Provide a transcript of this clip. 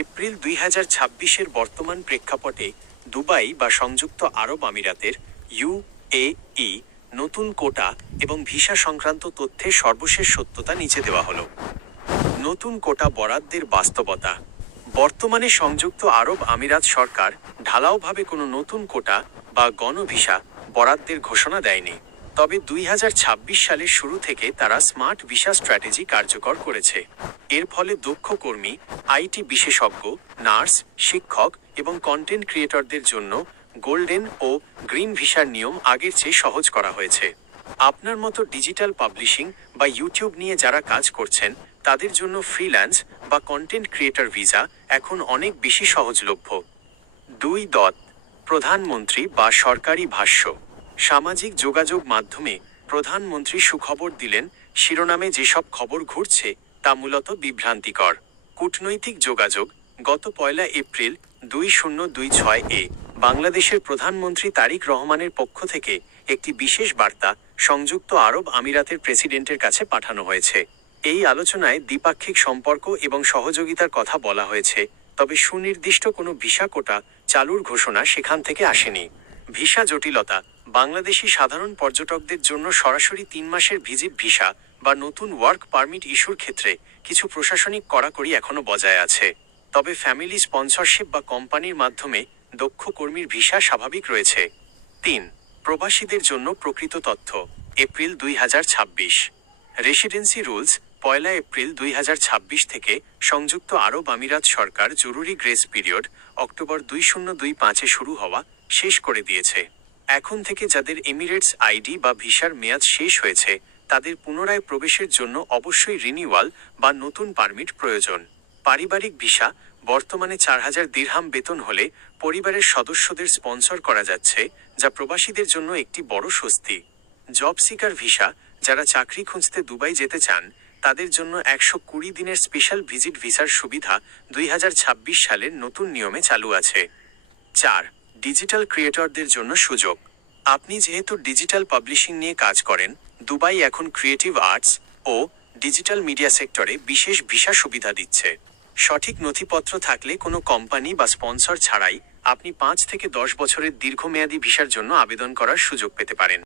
April 2026-এর বর্তমান প্রেক্ষাপটে Dubai বা সংযুক্ত আরব আমিরাতের UAE নতুন কোটা এবং ভিসা সংক্রান্ত তথ্যের সর্বশেষ সত্যতা নিচে দেওয়া হলো। নতুন কোটা বরাদ্দের বাস্তবতা। বর্তমানে সংযুক্ত আরব আমিরাত সরকার ঢালাওভাবে কোনো নতুন কোটা বা গণভিসা বরাদ্দের ঘোষণা দেয়নি। তবে 2026 সালের শুরু থেকে তারা স্মার্ট ভিসা স্ট্র্যাটেজি কার্যকর করেছে। এর ফলে দক্ষ কর্মী, আইটি বিশেষজ্ঞ, নার্স, শিক্ষক এবং কন্টেন্ট ক্রিয়েটরদের জন্য গোল্ডেন ও গ্রিন ভিসার নিয়ম আগের চেয়ে সহজ করা হয়েছে। আপনার মতো ডিজিটাল পাবলিশিং বা ইউটিউব নিয়ে যারা কাজ করছেন তাদের জন্য ফ্রিল্যান্স বা কন্টেন্ট ক্রিয়েটর ভিসা এখন অনেক বেশি সহজলভ্য। 2. প্রধানমন্ত্রী বা সরকারি ভাষ্য। সামাজিক যোগাযোগ মাধ্যমে প্রধানমন্ত্রী সুখবর দিলেন। শিরোনামে যেসব খবর ঘুরছে তা মূলত বিভ্রান্তিকর। কূটনৈতিক যোগাযোগ। গত 1 এপ্রিল 2026 বাংলাদেশের প্রধানমন্ত্রী তারিক রহমানের পক্ষ থেকে একটি বিশেষ বার্তা সংযুক্ত আরব আমিরাতের প্রেসিডেন্টের কাছে পাঠানো হয়েছে। এই আলোচনায় দ্বিপাক্ষিক সম্পর্ক এবং সহযোগিতার কথা বলা হয়েছে, তবে সুনির্দিষ্ট কোনো ভিসা কোটা চালুর ঘোষণা সেখান থেকে আসেনি। ভিসা জটিলতা। বাংলাদেশি সাধারণ পর্যটকদের জন্য সরাসরি 3 মাসের ভিজিট ভিসা বা নতুন ওয়ার্ক পারমিট ইস্যুর ক্ষেত্রে কিছু প্রশাসনিক কড়াকড়ি এখনও বজায় আছে। তবে ফ্যামিলি স্পন্সরশিপ বা কোম্পানির মাধ্যমে দক্ষ কর্মীর ভিসা স্বাভাবিক রয়েছে। 3. প্রবাসীদের জন্য প্রকৃত তথ্য। April 2026 residency rules. 1 এপ্রিল 2026 থেকে সংযুক্ত আরব আমিরাত সরকার জরুরি গ্রেস পিরিয়ড অক্টোবর 2025-এ শুরু হওয়া শেষ করে দিয়েছে। এখন থেকে যাদের এমিরেটস আইডি বা ভিসার মেয়াদ শেষ হয়েছে তাদের পুনরায় প্রবেশের জন্য অবশ্যই রিনিউয়াল বা নতুন পারমিট প্রয়োজন। পারিবারিক ভিসা। বর্তমানে 4000 দিরহাম বেতন হলে পরিবারের সদস্যদের স্পন্সর করা যাচ্ছে, যা প্রবাসীদের জন্য একটি বড় স্বস্তি। Job seeker visa. যারা চাকরি খুঁজতে দুবাই যেতে চান তাদের জন্য 120 দিনের স্পেশাল ভিজিট ভিসার সুবিধা 2026 সালের নতুন নিয়মে চালু আছে। 4. ডিজিটাল ক্রিয়েটরদের জন্য সুযোগ। আপনি যেহেতু ডিজিটাল পাবলিশিং নিয়ে কাজ করেন, দুবাই এখন ক্রিয়েটিভ আর্টস ও ডিজিটাল মিডিয়া সেক্টরে বিশেষ ভিসা সুবিধা দিচ্ছে। সঠিক নথিপত্র থাকলে কোনো কোম্পানি বা স্পন্সর ছাড়াই আপনি 5 থেকে 10 বছরের দীর্ঘমেয়াদী ভিসার জন্য আবেদন করার সুযোগ পেতে পারেন।